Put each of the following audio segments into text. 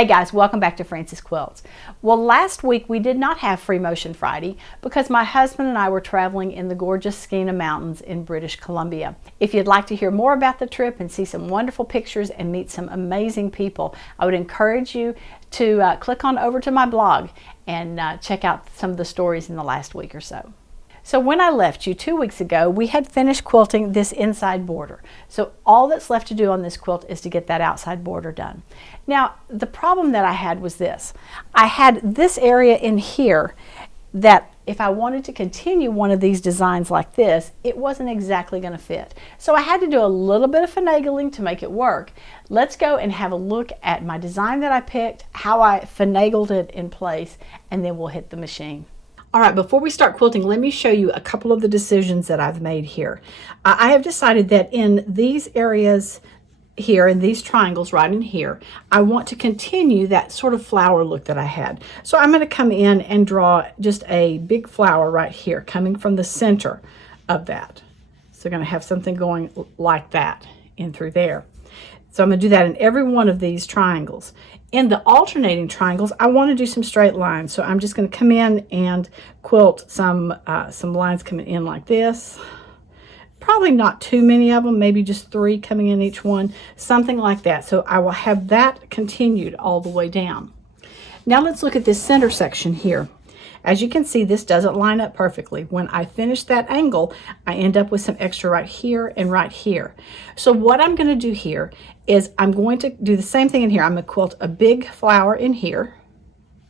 Hey guys, welcome back to Frances Quilts. Well, last week we did not have Free Motion Friday because my husband and I were traveling in the gorgeous Skeena Mountains in British Columbia. If you'd like to hear more about the trip and see some wonderful pictures and meet some amazing people, I would encourage you to click on over to my blog and check out some of the stories in the last week or so. So when I left you 2 weeks ago, we had finished quilting this inside border. So all that's left to do on this quilt is to get that outside border done. Now, the problem that I had was this. I had this area in here that if I wanted to continue one of these designs like this, it wasn't exactly going to fit. So I had to do a little bit of finagling to make it work. Let's go and have a look at my design that I picked, how I finagled it in place, and then we'll hit the machine. All right, before we start quilting, let me show you a couple of the decisions that I've made here. I have decided that in these areas here, in these triangles right in here, I want to continue that sort of flower look that I had. So I'm going to come in and draw just a big flower right here coming from the center of that. So I'm going to have something going like that in through there. So I'm going to do that in every one of these triangles. In the alternating triangles, I want to do some straight lines. So I'm just going to come in and quilt some lines coming in like this. Probably not too many of them, maybe just 3 coming in each one, something like that. So I will have that continued all the way down. Now let's look at this center section here. As you can see, this doesn't line up perfectly. When I finish that angle, I end up with some extra right here and right here. So what I'm going to do here is I'm going to do the same thing in here. I'm going to quilt a big flower in here,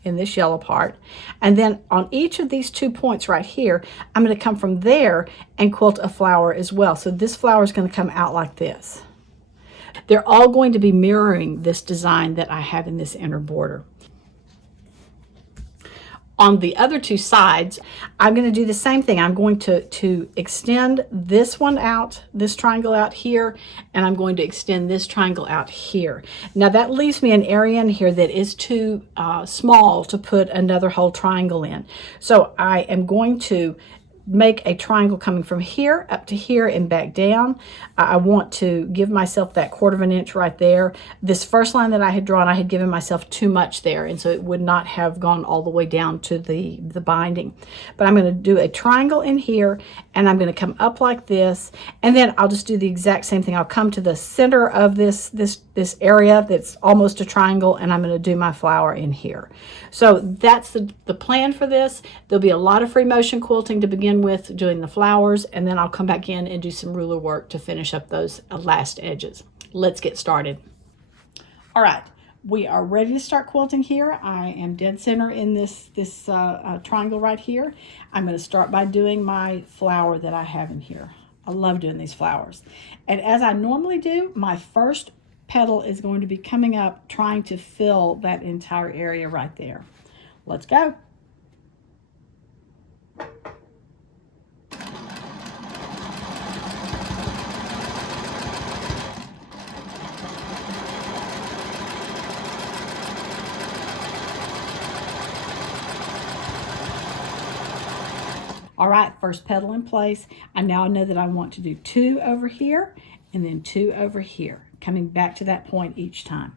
in this yellow part, and then on each of these 2 points right here, I'm going to come from there and quilt a flower as well. So this flower is going to come out like this. They're all going to be mirroring this design that I have in this inner border. On the other 2 sides, I'm going to do the same thing. I'm going to extend this one out, this triangle out here, and I'm going to extend this triangle out here. Now that leaves me an area in here that is too small to put another whole triangle in. So I am going to make a triangle coming from here up to here and back down. I want to give myself that 1/4 inch right there. This first line that I had drawn, I had given myself too much there, and so it would not have gone all the way down to the binding. But I'm going to do a triangle in here, and I'm going to come up like this, and then I'll just do the exact same thing. I'll come to the center of this area that's almost a triangle, and I'm going to do my flower in here. So that's the plan for this. There'll be a lot of free motion quilting to begin with, doing the flowers, and then I'll come back in and do some ruler work to finish up those last edges. Let's get started. All right, we are ready to start quilting here. I am dead center in this triangle right here. I'm going to start by doing my flower that I have in here. I love doing these flowers. And as I normally do, my first petal is going to be coming up, trying to fill that entire area right there. Let's go. All right, first petal in place. And now I know that I want to do 2 over here and then 2 over here, coming back to that point each time.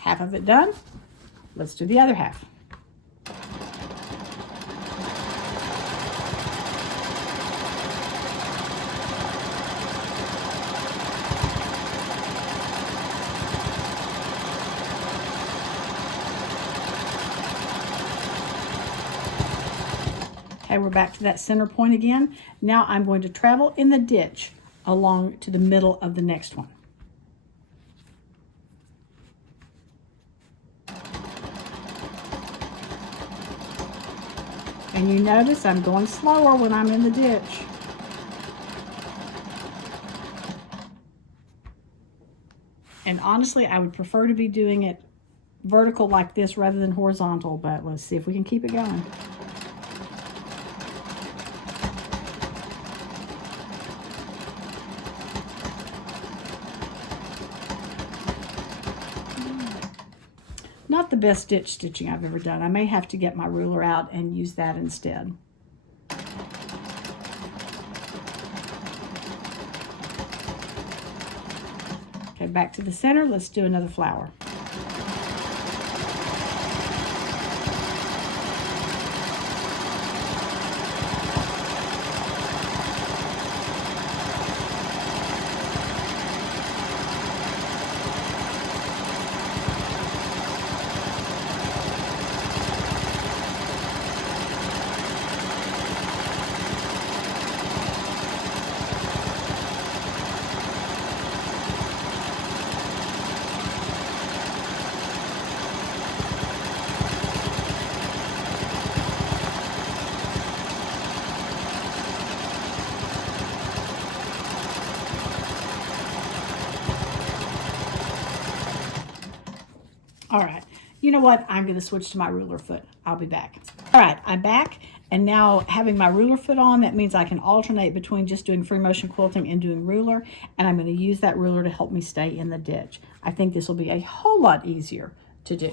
Half of it done. Let's do the other half. Okay, we're back to that center point again. Now I'm going to travel in the ditch along to the middle of the next one. And you notice I'm going slower when I'm in the ditch. And honestly, I would prefer to be doing it vertical like this rather than horizontal, but let's see if we can keep it going. Not the best ditch stitching I've ever done. I may have to get my ruler out and use that instead. Okay, back to the center. Let's do another flower. All right, you know what? I'm going to switch to my ruler foot. I'll be back. All right, I'm back, and now having my ruler foot on, that means I can alternate between just doing free motion quilting and doing ruler, and I'm going to use that ruler to help me stay in the ditch. I think this will be a whole lot easier to do.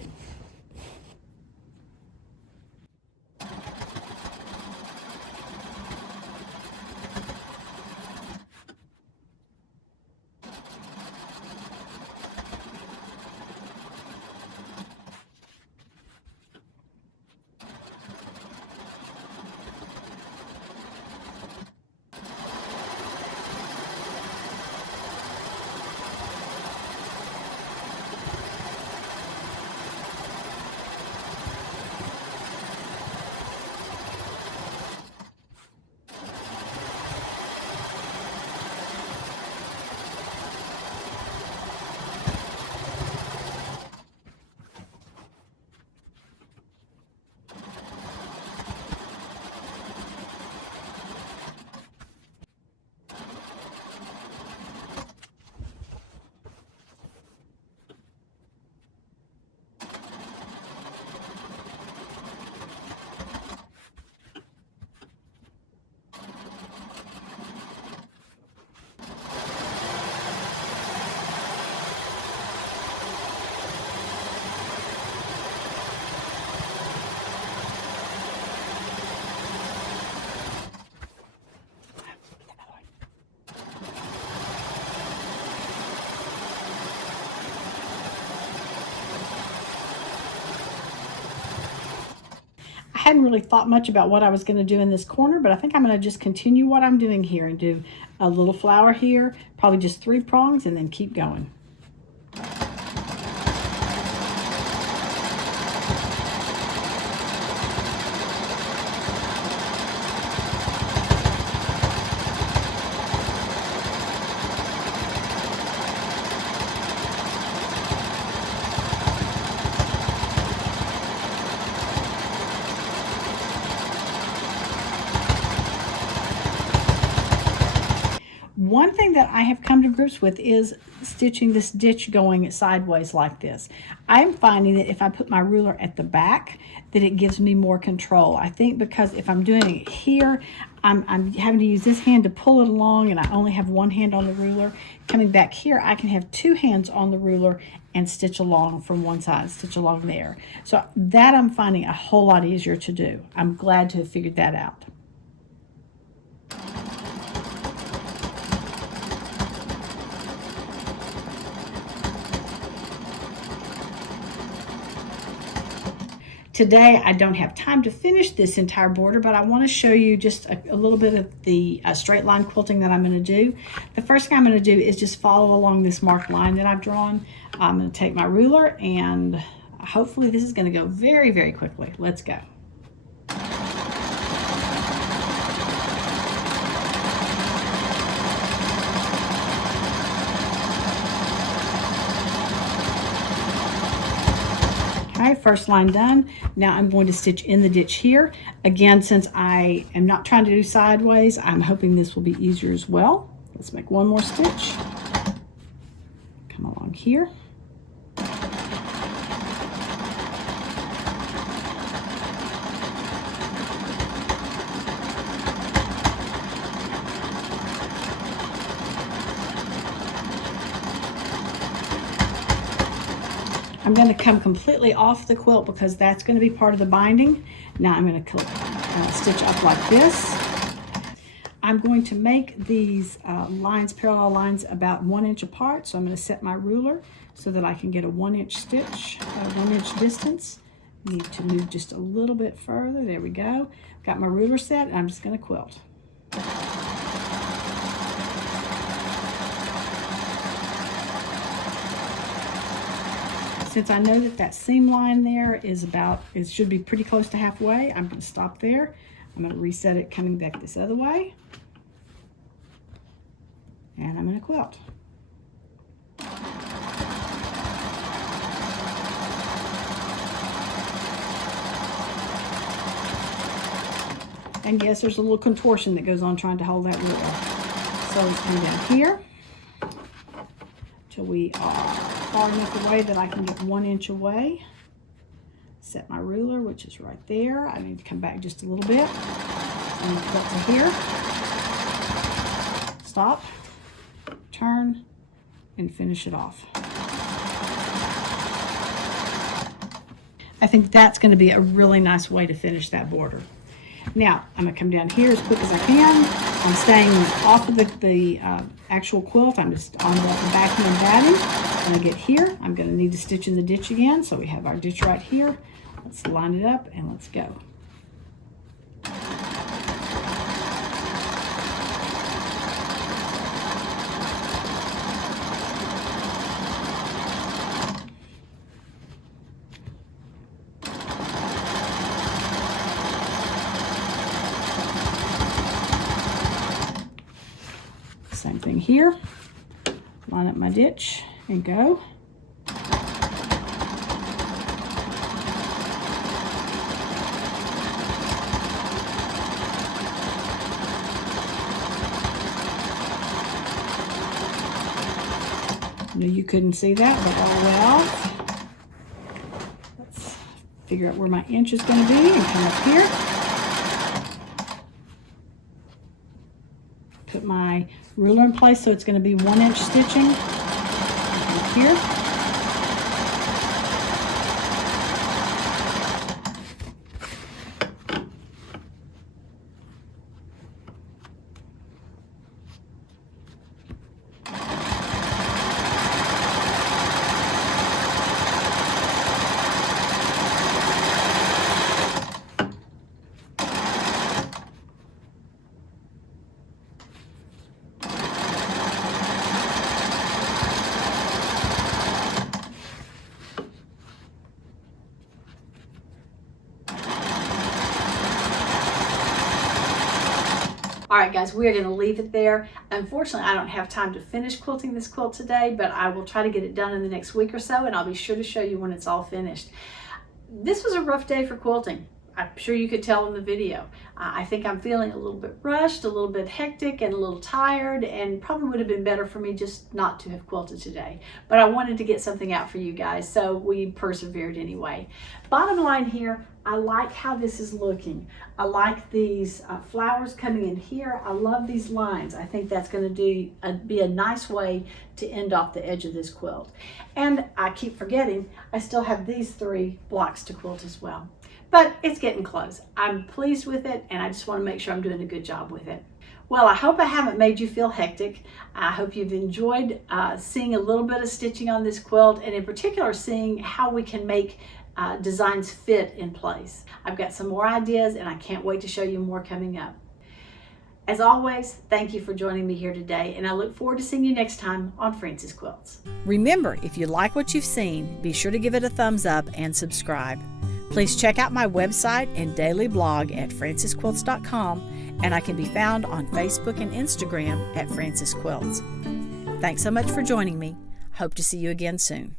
I hadn't really thought much about what I was going to do in this corner, but I think I'm going to just continue what I'm doing here and do a little flower here, probably just 3 prongs, and then keep going. One thing that I have come to grips with is stitching this ditch going sideways like this. I'm finding that if I put my ruler at the back, that it gives me more control. I think because if I'm doing it here, I'm having to use this hand to pull it along, and I only have one hand on the ruler. Coming back here, I can have 2 hands on the ruler and stitch along from one side, stitch along there. So that I'm finding a whole lot easier to do. I'm glad to have figured that out. Today, I don't have time to finish this entire border, but I want to show you just a little bit of the straight line quilting that I'm going to do. The first thing I'm going to do is just follow along this marked line that I've drawn. I'm going to take my ruler, and hopefully this is going to go very, very quickly. Let's go. Okay, first line done. Now I'm going to stitch in the ditch here. Again, since I am not trying to do sideways, I'm hoping this will be easier as well. Let's make one more stitch. Come along here. I'm going to come completely off the quilt because that's going to be part of the binding. Now I'm going to stitch up like this. I'm going to make these lines, parallel lines, about 1 inch apart. So I'm going to set my ruler so that I can get a 1 inch stitch, 1 inch distance. Need to move just a little bit further. There we go. Got my ruler set, and I'm just going to quilt. Since I know that that seam line there is it should be pretty close to halfway, I'm going to stop there. I'm going to reset it coming back this other way. And I'm going to quilt. And yes, there's a little contortion that goes on trying to hold that ruler. So let's come down here till we are far enough away that I can get 1 inch away. Set my ruler, which is right there. I need to come back just a little bit. And quilt to here. Stop, turn, and finish it off. I think that's going to be a really nice way to finish that border. Now, I'm going to come down here as quick as I can. I'm staying off of the actual quilt. I'm just on the backhand batting. When I get here, I'm going to need to stitch in the ditch again. So we have our ditch right here. Let's line it up and let's go. Same thing here. Line up my ditch and go. I know you couldn't see that, but oh well. Let's figure out where my inch is going to be and come up here. Put my ruler in place so it's going to be 1 inch stitching up here. All right, guys, we're going to leave it there. Unfortunately, I don't have time to finish quilting this quilt today, but I will try to get it done in the next week or so, and I'll be sure to show you when it's all finished. This was a rough day for quilting. I'm sure you could tell in the video. I think I'm feeling a little bit rushed, a little bit hectic, and a little tired, and probably would have been better for me just not to have quilted today. But I wanted to get something out for you guys, so we persevered anyway. Bottom line here, I like how this is looking. I like these flowers coming in here. I love these lines. I think that's going to be a nice way to end off the edge of this quilt. And I keep forgetting, I still have these 3 blocks to quilt as well. But it's getting close. I'm pleased with it, and I just want to make sure I'm doing a good job with it. Well, I hope I haven't made you feel hectic. I hope you've enjoyed seeing a little bit of stitching on this quilt, and in particular seeing how we can make designs fit in place. I've got some more ideas, and I can't wait to show you more coming up. As always, thank you for joining me here today, and I look forward to seeing you next time on Frances Quilts. Remember, if you like what you've seen, be sure to give it a thumbs up and subscribe. Please check out my website and daily blog at francesquilts.com, and I can be found on Facebook and Instagram at Frances Quilts. Thanks so much for joining me. Hope to see you again soon.